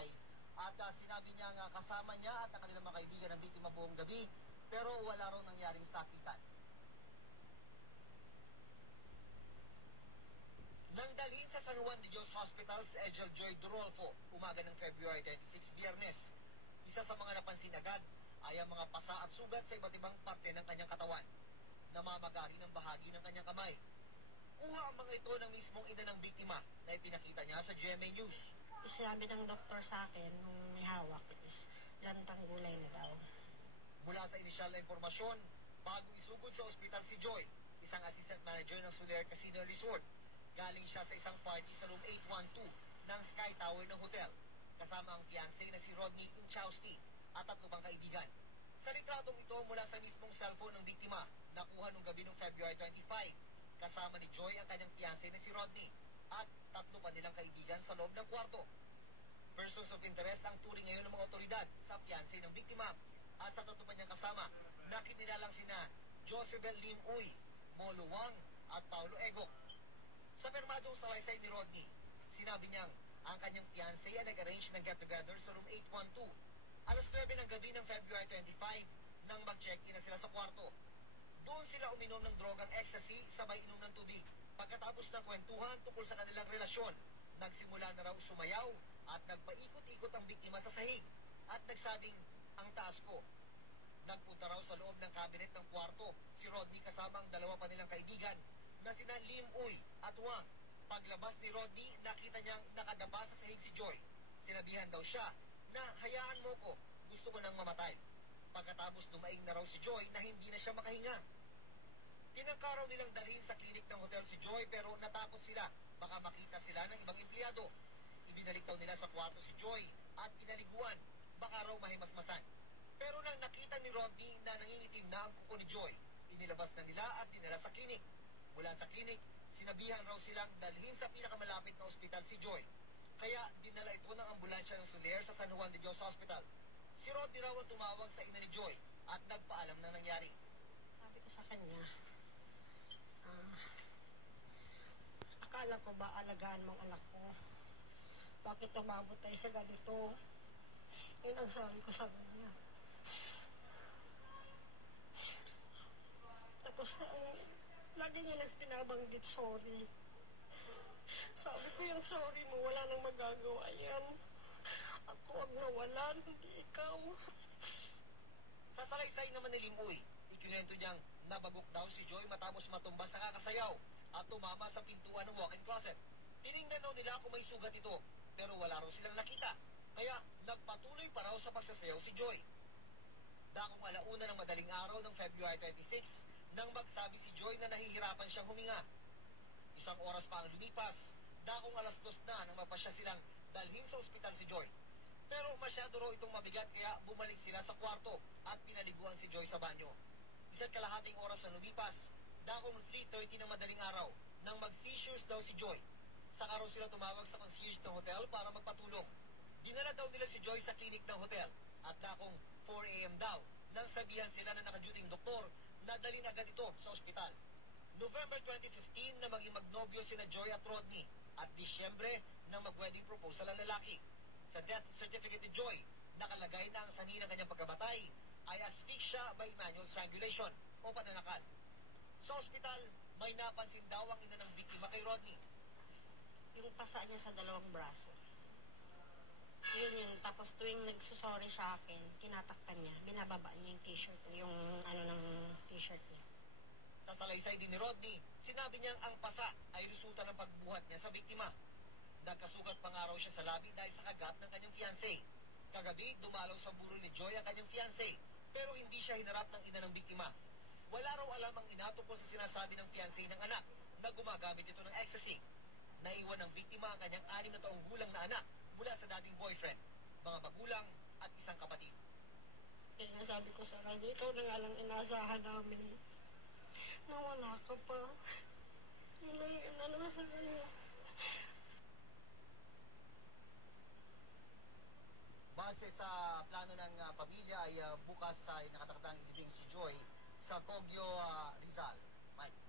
bahay at sinabi niya nga kasama niya at ang kanilang mga kaibigan ng biktima buong gabi pero wala raw nangyaring sakitan. Nang dalhin sa San Juan de Dios Hospital si Angel Joy Durolfo, umaga ng February 26, Biyernes. Isa sa mga napansin agad ay ang mga pasa at sugat sa iba't ibang parte ng kanyang katawan. Namamagari ng bahagi ng kanyang kamay. Kuha ang mga ito ng mismong ina ng biktima na ipinakita niya sa GMA News. Sabi ng doktor sa akin, nung may hawak, is lantang gulay na daw. Mula sa inisyal na impormasyon, bago isugod sa ospital si Joy, isang assistant manager ng Soler Casino Resort, galing siya sa isang party sa room 812 ng Sky Tower ng hotel, kasama ang fiancé na si Rodney Inchausti at 3 pang kaibigan. Sa litratong ito mula sa mismong cellphone ng biktima, nakuha nung gabi ng February 25, kasama ni Joy ang kanyang fiancé na si Rodney at 3 pa nilang kaibigan sa loob ng kwarto. Persons of interest ang turing ngayon ng mga otoridad sa fiancé ng biktima at sa 3 pa niyang kasama na kinilalang sina Josebel Lim Uy, Molo Wang at Paulo Egok. Sa permadong salaysay ni Rodney, sinabi niyang ang kanyang fiancé ay nag-arrange ng get-together sa room 812. Alas 9 ng gabi ng February 25 nang mag-check-in na sila sa kwarto. Doon sila uminom ng drogang ecstasy sabay inom ng tubig. Pagkatapos ng kwentuhan tungkol sa kanilang relasyon, nagsimula na raw sumayaw at nagpaikot-ikot ang biktima sa sahig at nagsabing, "Ang taas ko." Nagpunta raw sa loob ng cabinet ng kwarto si Rodney kasama ang 2 pa nilang kaibigan na sina Lim Uy at Wang. Paglabas ni Rodney, nakita niyang nakadapa sa sahig si Joy. Sinabihan daw siya na hayaan mo ko, gusto ko nang mamatay. Pagkatapos dumaing na raw si Joy na hindi na siya makahinga. Tinangka raw nilang dalhin sa klinik ng hotel si Joy pero natakot sila, baka makita sila ng ibang empleyado. Ibinalik daw nila sa kwarto si Joy at pinaliguan, baka raw mahimasmasan. Pero nang nakita ni Rodney na nangingitim na ang kuko ni Joy, inilabas na nila at dinala sa klinik. Mula sa klinik, sinabihan raw silang dalhin sa pinakamalapit na ospital si Joy. Kaya dinala ito ng ambulansya ng Soler sa San Juan de Dios Hospital. Si Rodney raw ang tumawag sa ina ni Joy at nagpaalam na nangyari. Sabi ko sa kanya, akala ko ba alagaan mong anak ko? Bakit umabot tayo sa ganito? Yun ang sabi ko sa kanya. Tapos lagi nilang binabanggit sorry. Sabi ko yung sorry mo, wala nang magagawa yan. Ako ang nawalan, hindi ikaw. Sa salaysay naman ni Lim Uy, ikinento niyang nabagok daw si Joy matapos matumba sa kakasayaw at tumama sa pintuan ng walk-in closet. Tiningnan daw nila kung may sugat ito, pero wala raw silang nakita. Kaya nagpatuloy pa raw sa pagsasayaw si Joy. Dakong 1:00 ng madaling araw ng February 26, nang magsabi si Joy na nahihirapan siyang huminga. 1 oras pa ang lumipas, dakong 2:00 na nang mapasya silang dalhin sa ospital si Joy. Pero masyado raw itong mabigat kaya bumalik sila sa kwarto at pinaliguan si Joy sa banyo. 1.5 oras na lumipas, dakong 3:30 ng madaling araw, nang mag-seizures daw si Joy. Saka raw sila tumawag sa concierge ng hotel para magpatulong. Dinala daw nila si Joy sa klinik ng hotel at dakong 4 a.m. daw nang sabihan sila na nakaduting doktor na dalhin agad ito sa ospital. November 2015 na maging magnobyo sina Joy at Rodney at Disyembre na mag-wedding proposal ang lalaki. Sa death certificate ni Joy, nakalagay na ang sanhi ng kanyang pagkamatay ay asphyxia by manual strangulation o pananakal. Sa ospital, may napansin daw ang ina ng biktima kay Rodney. Yung pasa niya sa 2 braso. Yun. Tapos tuwing nagsusorry sa akin, tinatakpan niya, binababa niya yung t-shirt, yung ng t-shirt niya. Sa salaysay din ni Rodney, sinabi niyang ang pasa ay resulta ng pagbuhat niya sa biktima. Nagkasugat pa nga raw siya sa labi dahil sa kagat ng kanyang fiancé. Kagabi, dumalaw sa burol ni Joy ang kanyang fiancé, pero hindi siya hinarap ng ina ng biktima. Wala raw alam ang ina tungkol sa sinasabi ng fiancé ng anak na gumagamit ito ng ecstasy. Naiwan ng biktima ang kanyang 6 na taong gulang na anak mula sa dating boyfriend, mga magulang at isang kapatid. Kaya sabi ko sa kanya, ikaw na nga lang inasahan namin. Nawala ka pa. Yun lang yung inano sa kanya. Base sa plano ng pamilya ay bukas ay nakatakdang ilibing si Joy sa Kogyo, Rizal. Mike.